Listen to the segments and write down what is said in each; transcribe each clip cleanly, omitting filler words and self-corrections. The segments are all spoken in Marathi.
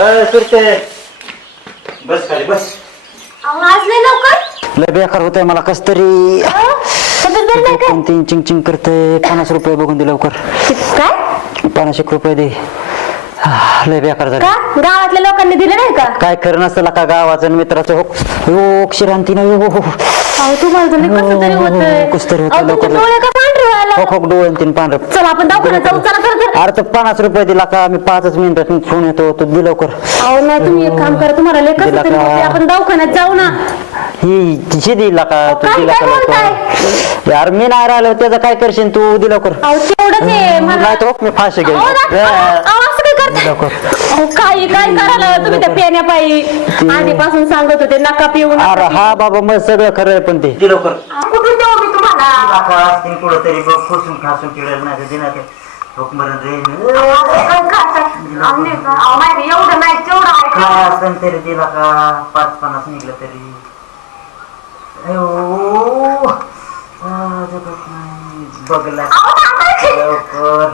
सुरते बस खाली बस. आज लय लवकर लय बेकार होतंय मला कस तरी तब्येत बरी नाही काय? तीन चिंग चिंग करते. 50 रुपये बघून दे लवकर. काय 50 रुपये दे. लय बेकार झालं. का गावातल्या लोकांनी दिले नाही का? काय खरं नसतं का गावाचं आणि मित्राचं हो क्षीरांती नाही हो अहो तुम्हाला तर कसं तरी होतंय. कसं तरी होतं अहो, तुमचे लवकर. डोळे का पांढरे व्हायला? हो डोळे आणि तीन पांढरं. चला आपण दवाखान्यात जाऊ. चला कर. अरे तर 50 रुपये दिला का मी 5 मिनिटात फोन येतो तो दे लवकर. अहो नाही तुम्ही एक काम करा. तुम्हाला लय कसं दिला तरी का? होतंय. आपण दवाखान्यात जाऊ ना. ही तिची दिला का तू काय दिला का बोलताय? लवकर. यार मी नाही राहिलो त्याचं काय करशील तू दे लवकर. अहो तेवढंच आहे मला. नाही तो मी फाशी घेईन. अहो, असं काय करताय? लवकर. अहो काय करायला तुम्ही त्या पेण्यापायी आधीपासून सांगत होते नका पिऊ नका अरे हा बाबा मग सगळं खरं आहे पण ते दे लवकर. कुठून देऊ मी तुम्हाला? असतील कुठं तरी बघ फुसून खासून किडलं नाही दे ना ते हुकमरण रे. माहिती एवढं नाही तेवढं आहे. काय असं तरी दिला का 5-50 निघलं तरी. बघला लवकर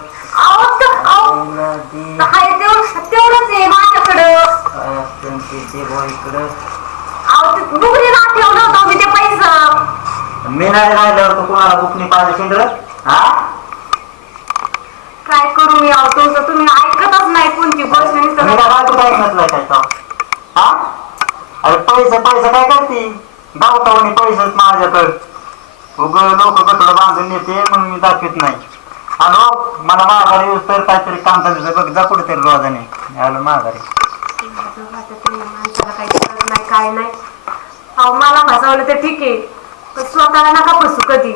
तेवढंच आहे माझ्याकडं. इकडं दुसरीला ठेवलं होतं मी ते पैसा. मी नाही राहिल्यावर तू कोणाला बुकनी पाहिजे शिंदर. हा काय करू मी? अहो तुमचं तुम्ही ऐकतच नाही कोणती गोष्ट. मी काय काय म्हटलं त्याचा. हा अरे पैसा काय करते गावतावानी पैसेच माझ्याकडं. उग लोक कठोर बांधून येते म्हणून मी दाखवत नाही. आणि मला माघारी येऊस तर काहीतरी काम करायचं बघ जा कुठेतरी रोजाने आलो माघारी. माणसाला काही कळत नाही काय नाही. अहो मला फसवलं तर ठीक आहे पण स्वतःला नका फसू कधी.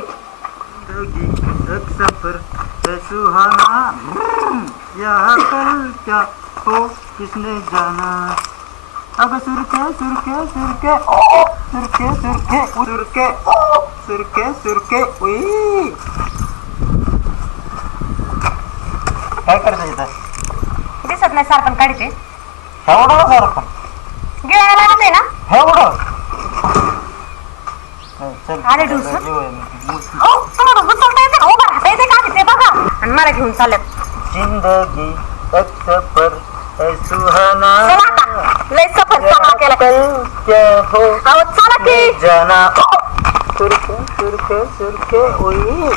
सफर सुहाना यहाँ कल क्या हो किसने जाना. अब सुरके सुरके सुरके ओ सुरके सुरके सुरके ओ सुरके सुरके उई. काय करता येतं? दिसत नाही सारखं काढते एवढं सारखं गिळायला लागत आहे ना. एवढं आले ढुसून. तुम्हाला उचलता येते उभं राहता येते का ते बघा आणि मला घेऊन चालत. जिंदगी एक सफर है सुहाना चला आता लय सफर चांगला केला. कल क्या हो अहो चला की जाना. सुरके सुरके सुरके उई.